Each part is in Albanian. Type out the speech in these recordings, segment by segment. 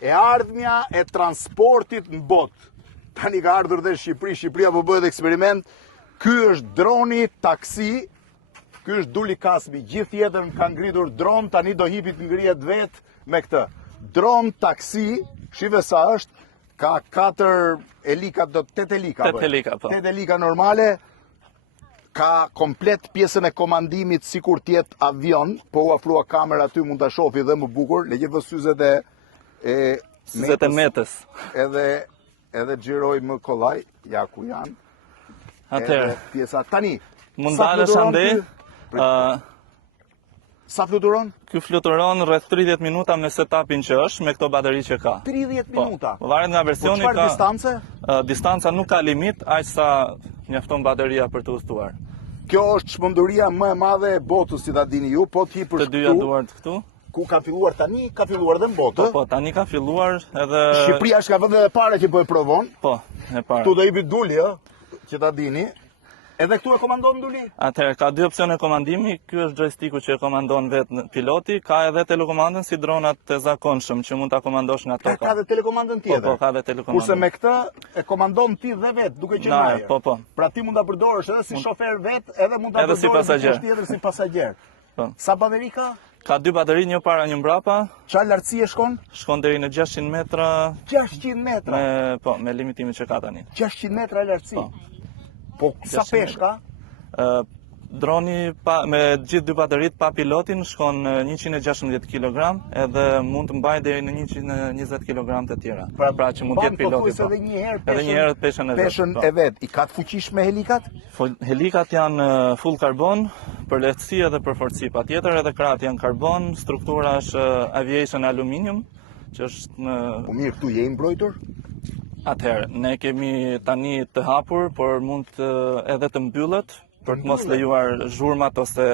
e ardhmja e transportit në botë. Tani ka ardhur dhe Shqipëria po bëhet eksperiment. Ky është droni taksi, ky është Duli Kasmi. Gjithë jetën ka ngritur dron, tani do hipit ngrihet vet me këtë. Dron taksi, shive sa është, ka 4 elika, 8 elika. 8 elika, po. 8 elika normale, ka komplet pjesën e komandimit sikur t'jetë avion, po u afrua kamera aty mund ta shohë dhe më bukur, legjë syzet e syzet e metës. Edhe xhiroj më kollaj, ja ku janë. Atëherë, pjesa tani. Mund dalësh andej. Sa fluturon? Ky fluturon rreth 30 minuta me setupin që është, me këto bateri që ka. 30 minuta? Po, varet nga versioni. Po çfarë distance? Distanca nuk ka limit, aq sa mjafton bateria për të udhëtuar. Kjo është çmenduria më e madhe e botës, si ta dini ju, po ti për të dyja duart këtu. Ku ka filluar tani, ka filluar edhe në botë. Po, tani ka filluar edhe Shqipëria është ka vende e para që po e provon. Po, e para. Tu do i bit Duli, që ta dini. Edhe këtu e komandon Duli? Atëherë, ka 2 opsione komandimi. Ky është joysticku që e komandon vetë piloti, ka edhe telekomandën si dronat të zakonshëm që mund ta komandosh nga toka. Ka edhe telekomandën tjetër. Po, ka edhe telekomandën. Kurse me këtë e komandon ti dhe vetë, duke qenë ajër. Po. Pra ti mund ta përdorësh edhe si shofer vetë, edhe mund ta përdorësh tjetër si pasager. Po. Sa bateri ka? Ka 2 bateri, një para, një mbrapa. Çfarë lartësie shkon? Shkon deri në 600 metra. 600 metra? Me limitimin që ka tani. 600 metra lartësi? Po, sa pesh ka? Droni me gjithë 2 baterit pa pilotin shkon 116 kg edhe mund të mbajë deri në 120 kg të tjera. Pra që mund të jetë piloti. Edhe një herë peshën e vet. I ka të fuqishme helikat? Helikat janë full karbon për lehtësi edhe për fortësi. Patjetër edhe krahët janë karbon, struktura është aviation aluminium, që është në Po mirë, këtu je i mbrojtur? Atëherë, ne kemi tani të hapur, por mund edhe të mbyllet për të mos lejuar zhurmat ose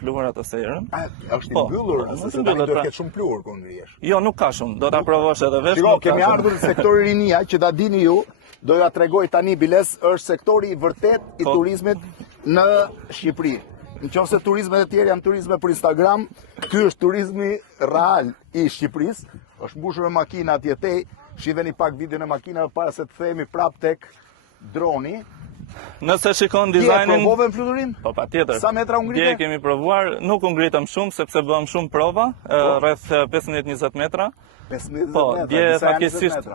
pluhurat ose erën. Është i mbyllur, se tani do të ketë shumë pluhur kur ngrihesh. Jo, nuk ka shumë. Do ta provosh edhe vesh. Shiko, kemi ardhur në sektori rinia, që ta dini ju, do ja tregoj tani biles, është sektori i vërtet i turizmit në Shqipëri. Nëse turizmet e tjerë janë turizme për Instagram, ky është turizmi real i Shqipërisë. Është mbushur me makina atjetej. Shiheni pak videon e makinave para se të themi prap tek droni. Nëse shikon dizajnin... Ti e provove në fluturim? Po, patjetër. Sa metra u ngrite? Dje kemi provuar, nuk u ngritëm shumë, sepse bëhem shumë prova, rreth 15-20 metra. 15-20 po, metra, dje disa fatkesisht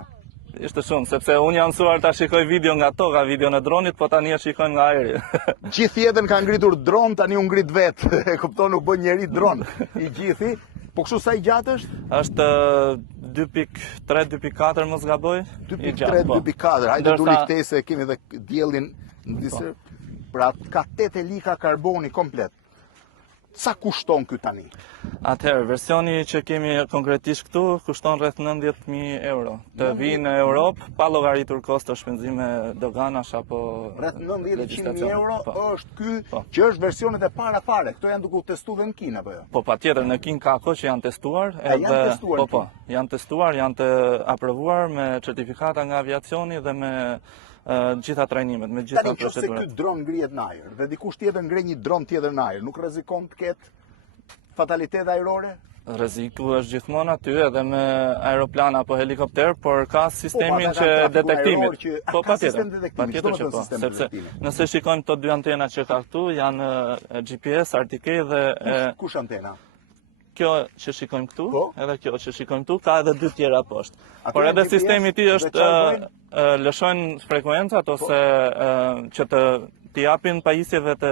ishte shumë, sepse unë jam mësuar ta shikoj video nga toka, video në dronit, po tani e shikojnë nga ajri. Gjithë jetën ka ngritur dron, tani u ngrit vetë. E kupton, nuk bën njeri dron. I gjithi. Po kështu sa i gjatë është? Është 2.3, 2.4 mos gaboj. 2.3, 2.4. Hajde Duli këtej se kemi dhe diellin në disë. Pra ka 8 elika karboni komplet. Sa kushton ky tani? Atëherë, versioni që kemi konkretisht këtu kushton rreth 90.000 euro. Të vinë në Europë pa llogaritur kosto shpenzime doganash apo rreth 90.000 euro është ky që është versionet e para fare. Këto janë duke u testuar në Kinë apo jo? Po patjetër në Kinë ka ato që janë testuar edhe janë testuar, janë të aprovuar me certifikata nga aviacioni dhe me gjitha trajnimet, me gjitha procedurat. Tani nëse ky dron ngrihet në ajër dhe dikush tjetër ngre një dron tjetër në ajër, nuk rrezikon të ketë fatalitet ajrore? Rreziku është gjithmonë aty edhe me aeroplan apo helikopter, por ka sistemin që detektimit. Po patjetër që po, sepse nëse shikojmë këto 2 antena që ka këtu, janë GPS, RTK dhe kush antena? Kjo që shikojmë këtu, edhe kjo që shikojmë këtu, ka edhe 2 tjera poshtë. Por edhe sistemi i tij është lëshojnë frekuencat ose që të japin pajisjeve të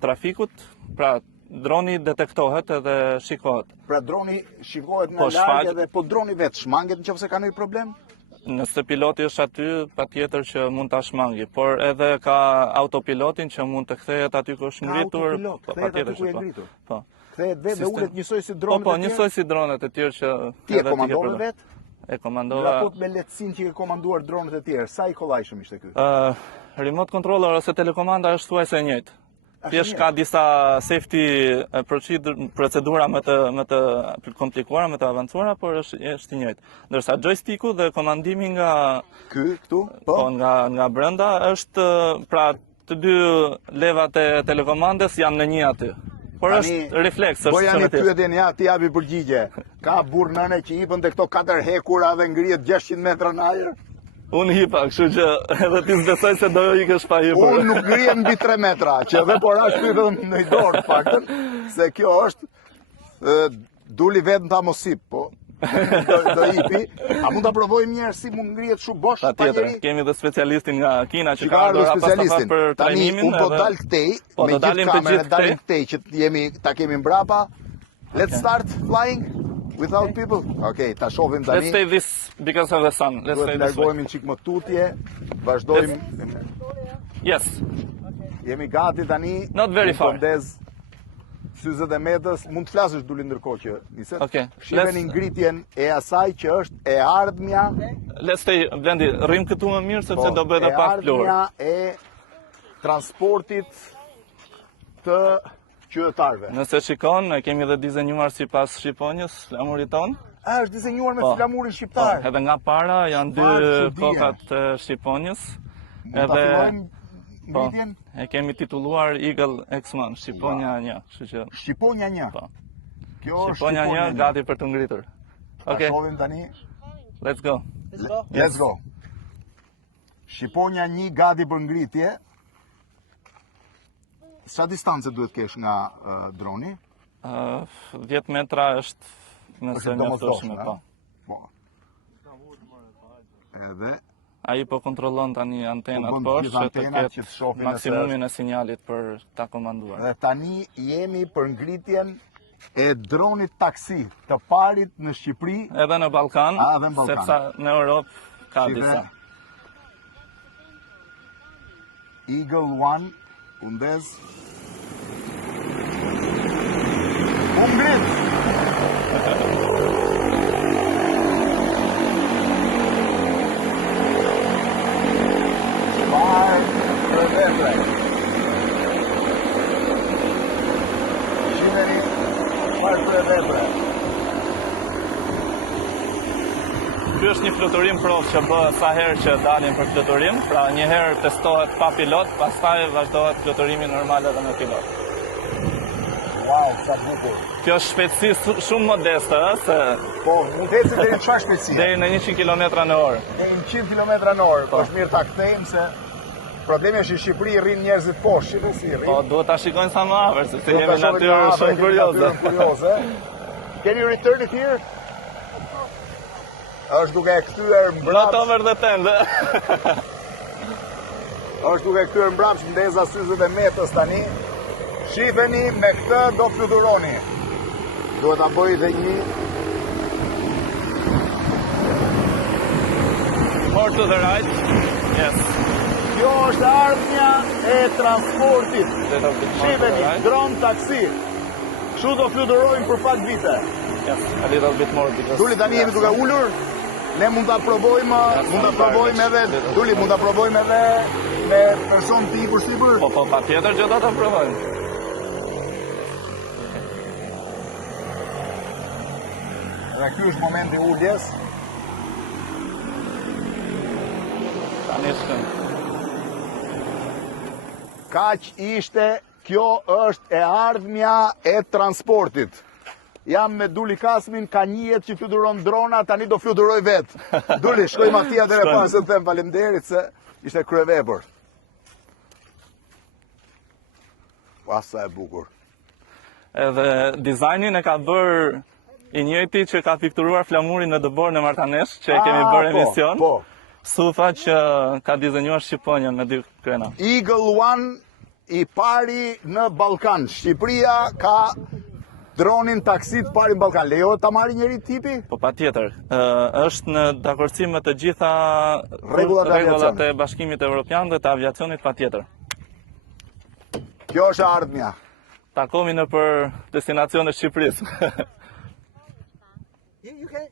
trafikut, pra droni detektohet edhe shikohet. Pra droni shikohet në larg edhe po droni vetë shmanget nëse ka ndonjë problem? Nëse piloti është aty, patjetër që mund ta shmangi, por edhe ka autopilotin që mund të kthehet aty ku është ngritur, po patjetër që po. Po. Kthehet vetë dhe ulet njësoj si dronet e tjerë? Po, njësoj si dronet e tjerë që ti e komandove vetë? E komandova. Raport me lehtësinë që ke komanduar dronet e tjerë, sa i kollajshëm ishte ky? Remote controller ose telekomanda është thuajse e njëjtë. Thjesht ka disa safety procedura më të komplikuara, më të avancuara, por është i njëjtë. Ndërsa joysticku dhe komandimi nga këtu, po nga brenda është pra të 2 levat e telekomandës janë në një aty. Por është refleks, është Bëja një çonëtisht. pyetje ja ti japi përgjigje. Ka burr nëne që hipën te këto 4 hekura dhe ngrihet 600 metra në ajër? Unë hipa, kështu që edhe ti s'besoj se do ikësh pa hipur. Unë nuk ngrihem mbi 3 metra, që edhe por as pyetëm në dorë faktën, se kjo është duli vetëm ta mos hip, po. do hipi. A mund ta provojmë një herë si mund ngrihet shumë bosh pa Patjetër, njeri? kemi dhe specialistin nga Kina që Që ka ka ardhur ardhur pas specialistin. për Tani trajnimin. unë po dal këtej, Po, me do gjithë dalim të kamerën, gjithë dalim këtej. këtej që ta kemi mbrapa. Let's start flying without people. Okay, ta shohim Let's tani. stay this because of the sun. Let's Duhet stay të this way. largohemi një çik më tutje. Vazhdojmë. Yes. Jemi gati tani. Not very në far. Kondez, Syze dhe Metës, mund të flasësh duli ndërkohë që niset. Okay, Shiheni ngritjen e asaj që është e ardhmja. Let's stay, Blendi, rrim këtu më mirë sepse do bëhet edhe pak plur. E ardhmja e transportit të qytetarëve. Nëse shikon, e kemi dhe dizenjuar sipas shqiponjës, flamurit ton. A është dizenjuar me Po. flamurin Po, shqiptar. edhe nga para janë dy Çfarë çudie. kokat e shqiponjës. Mund ta fillojmë Po, ngritjen? e kemi titulluar Eagle X-Man, Shqiponja 1, kështu që Shqiponja 1. po. Kjo është Shqiponja 1 gati për të ngritur. Ta Okay, shohim tani. let's go. Let's go. Shqiponja 1 gati për ngritje. Sa distancë duhet kesh nga droni? 10 metra është nëse Është domosdoshme, mjaftueshme, a? po. Po. Edhe Ai po kontrollon tani antenat Po bën poshtë gjithë që të antenat që ketë të shohin nëse maksimumin e sinjalit për ta komanduar. Dhe tani jemi për ngritjen e dronit taksi të parit në Shqipëri. Edhe në Ballkan, Edhe në Ballkan. sepse në Europë ka Shive, disa. Eagle One, Kundez. U ngrit! Parë për vepre. Shimeni, parë për vepre. Ky është një fluturim prov që bëhet sa herë që dalim për fluturim, pra një herë testohet pa pilot, pastaj vazhdohet fluturimi normal edhe me pilot. Wow, sa bukur. Kjo është shpejtësi shumë modeste, ëh, se Po, mund të ecë deri në çfarë shpejtësie? deri në 100 km/h. Deri në 100 km/h. Po është mirë ta kthejmë se problemi është në Shqipëri rrin njerëzit poshtë, shive si rrin. Po duhet ta shikojnë sa më afër, sepse Duhet ta jemi shohim natyrë nga afër, shumë kemi kurioze. natyrën kurioze. Can you return it here? Është duke e kthyer Not mbrapsht, over the tent. është duke e kthyer mbrapsht ndeza Syze dhe Metës tani. Shifeni me këtë do fluturoni. Duhet ta bëj dhe një More to the right. Yes. Kjo është ardhmja e transportit. Little bit more to the Shifeni, right. dron taksi. Kështu do fluturojmë për pak vite. Yes, a little bit more because Duli tani jemi duke ulur. Ne mund ta provojmë, Duli mund ta provojmë edhe me person të ikur sipër. Po patjetër që do ta provojmë. Dhe ky është momenti i uljes. Tani shkëm. Kaq ishte, kjo është e ardhmja e transportit. Jam me Duli Kasmin, ka njihet që fluturon drona, tani do fluturoj vet. Duli, shkojmë atje deri Shkojmë. pas se të them faleminderit se ishte kryevepër. Pa sa e bukur. Edhe dizajnin e ka bërë i njëjti që ka pikturuar flamurin në dëborën e Martanesh, që e kemi bërë emision. Po. Sufa që ka dizenjuar Shqiponja me dy krena. Eagle One i pari në Ballkan. Shqipëria ka dronin taksit pari në Ballkan. Lejohet ta marrë njëri tipi? Po patjetër, është në dakordësi me të gjitha Rregullat e rregullat e Bashkimit Evropian dhe të aviacionit patjetër. Kjo është ardhmja. Takomi në për destinacione Shqipërisë. You can